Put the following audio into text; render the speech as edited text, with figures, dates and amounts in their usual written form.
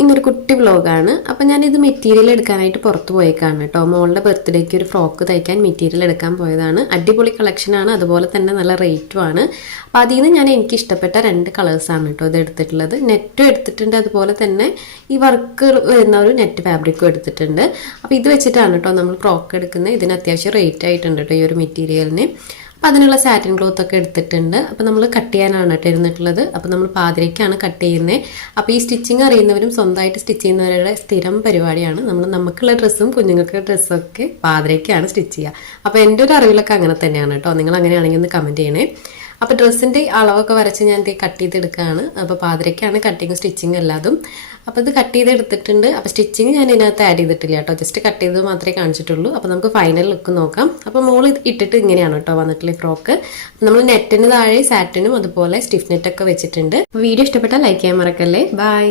ഇന്നൊരു കുട്ടി വ്ലോഗാണ്. അപ്പോൾ ഞാനിത് മെറ്റീരിയൽ എടുക്കാനായിട്ട് പുറത്ത് പോയേക്കാണ് കേട്ടോ. മോളുടെ ബർത്ത്ഡേക്ക് ഒരു ഫ്രോക്ക് തയ്ക്കാൻ മെറ്റീരിയൽ എടുക്കാൻ പോയതാണ്. അടിപൊളി കളക്ഷനാണ്, അതുപോലെ തന്നെ നല്ല റേറ്റുമാണ്. അപ്പോൾ അതിൽ നിന്ന് ഞാൻ എനിക്ക് ഇഷ്ടപ്പെട്ട 2 കളേഴ്സാണ് കേട്ടോ ഇത് എടുത്തിട്ടുള്ളത്. നെറ്റും എടുത്തിട്ടുണ്ട്, അതുപോലെ തന്നെ ഈ വർക്ക് വരുന്ന ഒരു നെറ്റ് ഫാബ്രിക്കും എടുത്തിട്ടുണ്ട്. അപ്പോൾ ഇത് വെച്ചിട്ടാണ് കേട്ടോ നമ്മൾ ഫ്രോക്ക് എടുക്കുന്നത്. ഇതിന് അത്യാവശ്യം റേറ്റ് ആയിട്ടുണ്ട് കേട്ടോ ഈ ഒരു മെറ്റീരിയലിന്. അപ്പോൾ അതിനുള്ള സാറ്റിൻ ക്ലോത്ത് ഒക്കെ എടുത്തിട്ടുണ്ട്. അപ്പോൾ നമ്മൾ കട്ട് ചെയ്യാനാണ് കേട്ടോ ഇരുന്നിട്ടുള്ളത്. അപ്പോൾ നമ്മൾ പാതിരയ്ക്കാണ് കട്ട് ചെയ്യുന്നത്. അപ്പോൾ ഈ സ്റ്റിച്ചിങ് അറിയുന്നവരും സ്വന്തമായിട്ട് സ്റ്റിച്ച് ചെയ്യുന്നവരുടെ സ്ഥിരം പരിപാടിയാണ്. നമുക്കുള്ള ഡ്രസ്സും കുഞ്ഞുങ്ങൾക്ക് ഡ്രസ്സൊക്കെ പാതിരയ്ക്കാണ് സ്റ്റിച്ച് ചെയ്യുക. അപ്പോൾ എൻ്റെ ഒരു അറിവിലൊക്കെ അങ്ങനെ തന്നെയാണ് കേട്ടോ. നിങ്ങൾ അങ്ങനെയാണെങ്കിൽ ഒന്ന് കമൻറ്റ് ചെയ്യണേ. അപ്പോൾ ഡ്രസ്സിൻ്റെ അളവൊക്കെ വരച്ച് ഞാൻ കട്ട് ചെയ്തെടുക്കുകയാണ്. അപ്പോൾ പാതിരയ്ക്കാണ് കട്ടിങ് സ്റ്റിച്ചിങ് എല്ലാതും. അപ്പോൾ ഇത് കട്ട് ചെയ്തെടുത്തിട്ടുണ്ട്. അപ്പോൾ സ്റ്റിച്ചിങ് ഞാൻ ഇതിനകത്ത് ആഡ് ചെയ്തിട്ടില്ല കേട്ടോ, ജസ്റ്റ് കട്ട് ചെയ്ത് മാത്രമേ കാണിച്ചിട്ടുള്ളൂ. അപ്പോൾ നമുക്ക് ഫൈനൽ ലുക്ക് നോക്കാം. അപ്പോൾ മോൾ ഇട്ടിട്ട് ഇങ്ങനെയാണ് കേട്ടോ വന്നിട്ടുള്ള ഫ്രോക്ക്. നമ്മൾ നെറ്റിന് താഴെ സാറ്റിനും അതുപോലെ സ്റ്റിഫ് നെറ്റൊക്കെ വെച്ചിട്ടുണ്ട്. വീഡിയോ ഇഷ്ടപ്പെട്ടാൽ ലൈക്ക് ചെയ്യാൻ മറക്കല്ലേ. ബൈ.